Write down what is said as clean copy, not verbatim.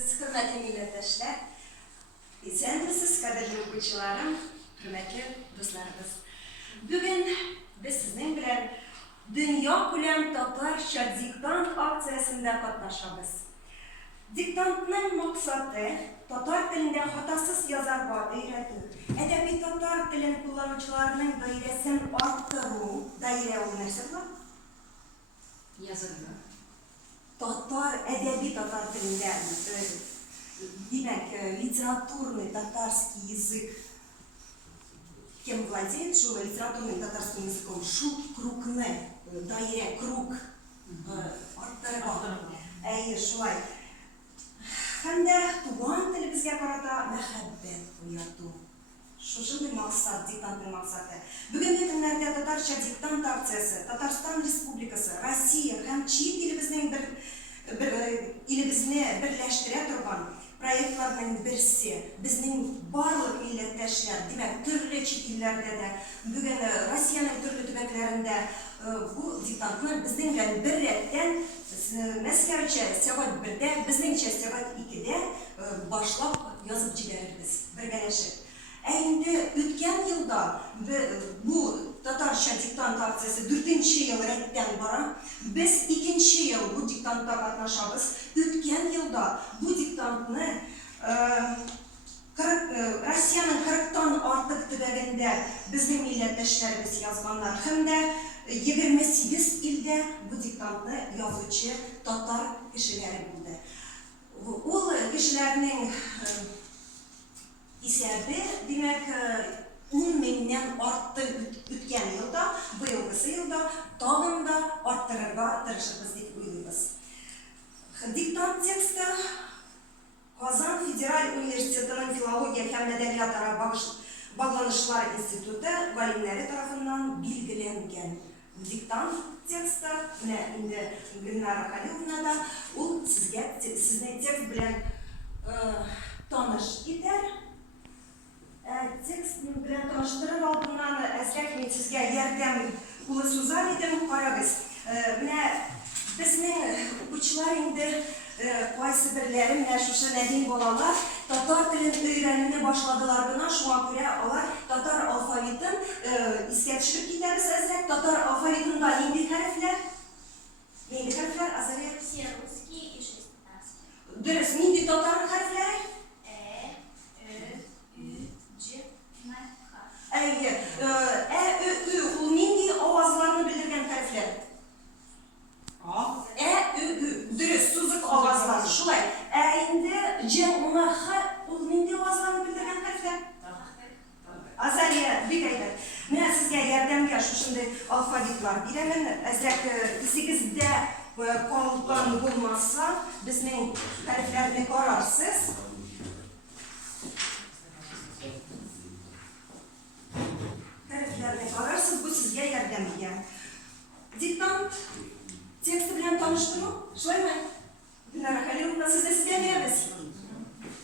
Siz hürmetli milletdaşlar, esenmisiz qadrli o'quvchilarim, hurmatli do'stlarimiz. Bugun biz sizning bilan dunyo ko'lam tatarcha diktant aksiyasida qatnashamiz. Diktantning maqsadi tatar tilida xatosiz yozarga o'rgatish, adabiy tatar tilini kullanuvchilarining doirasini orttiruv, doira o'rnashtirib Yazarlar. Tatar, adabiy tatar tilida, demak, литературный татарский язык. Кем владеет шулай литературным татарским языком? Шу крукны, дайре, круг, арттырыга. Әйе, шулай. Хәмдә туган телебезгә карата мәхәббәт уяту. Шушындый максат, диктантның максаты. Бүгенге көннәрдә татарча диктант акциясы, Татарстан Республикасы, Россия һәм чит илебезне берләштерә торган проектларның берсе, безнең барлык милләттәшләр, димәк, төрле чит илләрдә дә, бүген Россиянең төрле төбәкләрендә бу диктантны безнең белән бер рәттән Мәскәүчә сәгать 1-дә, безнеңчә сәгать 2-дә башлап язып җибәрербез, бергәләшеп. Ә инде үткән елда бу татарча диктант акциясы 4-нче ел рәттән бара. Без 2-нче ел бу диктантта катнашабыз. Үткән елда бу диктантны Россиянең 40-тан артык төбәгендә безнең милләттәшләребез язганнар. Һәм дә 28 илдә бу диктантны язучы татар кешеләре булды. Ул кешеләрнең исәбе, димәк, 10 меңнән артты үткән елда, быелгысы елда тагын да арттырырга тырышабыз дип уйлыйбыз. Диктант тексты Казан Федераль университетының филология һәм мәдәният-ара багланышлар институты галимнәре тарафыннан билгеләнгән. Диктант тексты менә инде Гөлнара Халиловна да ул сезне текст белән таныш итәр. Текст белән таныштырыр алдыннан әзрәк мин сезгә ярдәм кулы сузар идем. Карагыз, менә безнең укучылар инде кайсы бирләре менә шушы нәдим балалар татар телен өйрәнүне башладылар гына, шуңа күрә алар татар алфавитын искә төшереп китәбез әзрәк. Татар алфавитында нинди хәрефләр? Нинди хәрефләр? Азария? Все русские и 6 татарские. Дөрес, нинди татар хәрефләре? Әйе, ул нинди авазларны белдергән хәрефләр? Дөрес, сузык авазлар. Шулай. Ә инде ул нинди авазларны белдергән хәрефләр? Азалия, бик әйбәт. Менә сезгә ярдәмгә шушындай алфавитлар бирәмен. Әзрәк исегездә калган булмаса, безнең хәрефләрне карарсыз. Карарсыз, бу сезгә ярдәм итә. Диктант тексты белән таныштыру, шулаймы? Гөлнара Халиловна, сезгә бирәбез.